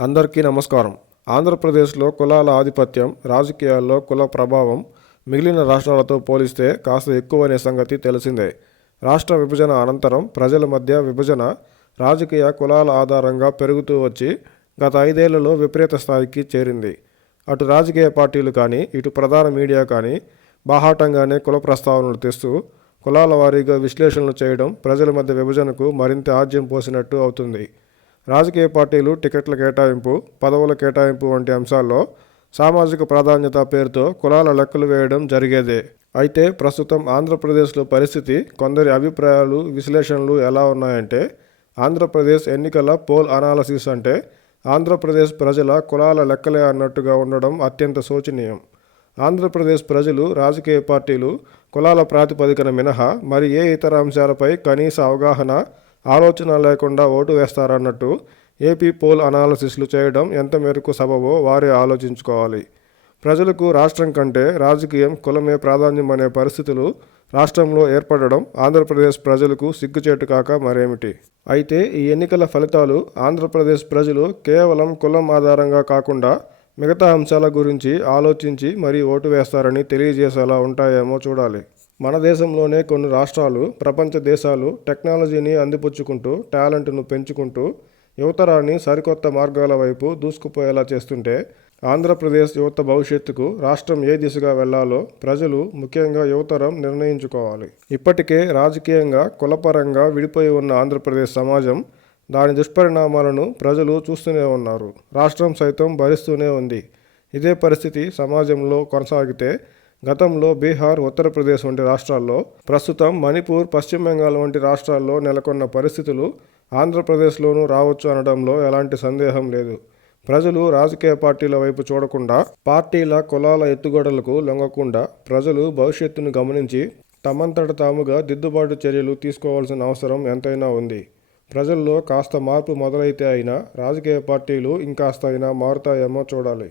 అందరికీ నమస్కారం. ఆంధ్రప్రదేశ్లో కులాల ఆధిపత్యం, రాజకీయాల్లో కుల ప్రభావం మిగిలిన రాష్ట్రాలతో పోలిస్తే కాస్త ఎక్కువనే సంగతి తెలిసిందే. రాష్ట్ర విభజన అనంతరం ప్రజల మధ్య విభజన రాజకీయ కులాల ఆధారంగా పెరుగుతూ వచ్చి గత 5 ఏళ్లలో విపరీత స్థాయికి చేరింది. అటు రాజకీయ పార్టీలు కానీ, ఇటు ప్రధాన మీడియా కానీ బాహాటంగానే కుల ప్రస్తావనలు తెస్తూ కులాల వారీగా విశ్లేషణలు చేయడం ప్రజల మధ్య విభజనకు మరింత ఆజ్యం పోసినట్టు అవుతుంది. రాజకీయ పార్టీలు టికెట్ల కేటాయింపు, పదవుల కేటాయింపు వంటి అంశాల్లో సామాజిక ప్రాధాన్యత పేరుతో కులాల లెక్కలు వేయడం జరిగేదే. అయితే ప్రస్తుతం ఆంధ్రప్రదేశ్లో పరిస్థితి, కొందరి అభిప్రాయాలు, విశ్లేషణలు ఎలా ఉన్నాయంటే, ఆంధ్రప్రదేశ్ ఎన్నికల పోల్ అనాలసిస్ అంటే ఆంధ్రప్రదేశ్ ప్రజల కులాల లెక్కలే అన్నట్టుగా ఉండడం అత్యంత శోచనీయం. ఆంధ్రప్రదేశ్ ప్రజలు రాజకీయ పార్టీలు కులాల ప్రాతిపదికన మినహా మరి ఏ ఇతర అంశాలపై కనీస అవగాహన, ఆలోచన లేకుండా ఓటు వేస్తారన్నట్టు ఏపీ పోల్ అనాలసిస్లు చేయడం ఎంత మేరకు సబబో వారే ఆలోచించుకోవాలి. ప్రజలకు రాష్ట్రం కంటే రాజకీయం, కులమే ప్రాధాన్యం అనే పరిస్థితులు రాష్ట్రంలో ఏర్పడడం ఆంధ్రప్రదేశ్ ప్రజలకు సిగ్గుచేటు కాక మరేమిటి. అయితే ఈ ఎన్నికల ఫలితాలు ఆంధ్రప్రదేశ్ ప్రజలు కేవలం కులం ఆధారంగా కాకుండా మిగతా అంశాల గురించి ఆలోచించి మరీ ఓటు వేస్తారని తెలియజేసేలా ఉంటాయేమో చూడాలి. మన దేశంలోనే కొన్ని రాష్ట్రాలు, ప్రపంచ దేశాలు టెక్నాలజీని అందిపుచ్చుకుంటూ, టాలెంట్ను పెంచుకుంటూ యువతరాన్ని సరికొత్త మార్గాల వైపు దూసుకుపోయేలా చేస్తుంటే, ఆంధ్రప్రదేశ్ యువత భవిష్యత్తుకు రాష్ట్రం ఏ దిశగా వెళ్లాలో ప్రజలు, ముఖ్యంగా యువతరం నిర్ణయించుకోవాలి. ఇప్పటికే రాజకీయంగా, కులపరంగా విడిపోయి ఉన్న ఆంధ్రప్రదేశ్ సమాజం, దాని దుష్పరిణామాలను ప్రజలు చూస్తూనే ఉన్నారు. రాష్ట్రం సైతం భరిస్తూనే ఉంది. ఇదే పరిస్థితి సమాజంలో కొనసాగితే గతంలో బీహార్, ఉత్తరప్రదేశ్ వంటి రాష్ట్రాల్లో, ప్రస్తుతం మణిపూర్, పశ్చిమ బెంగాల్ వంటి రాష్ట్రాల్లో నెలకొన్న పరిస్థితులు ఆంధ్రప్రదేశ్లోనూ రావచ్చు అనడంలో ఎలాంటి సందేహం లేదు. ప్రజలు రాజకీయ పార్టీల వైపు చూడకుండా, పార్టీల కులాల ఎత్తుగడలకు లొంగకుండా ప్రజలు భవిష్యత్తును గమనించి తమంతట తాముగా దిద్దుబాటు చర్యలు తీసుకోవాల్సిన అవసరం ఎంతైనా ఉంది. ప్రజల్లో కాస్త మార్పు మొదలైతే అయినా రాజకీయ పార్టీలు ఇంకాస్త అయినా మారుతాయేమో చూడాలి.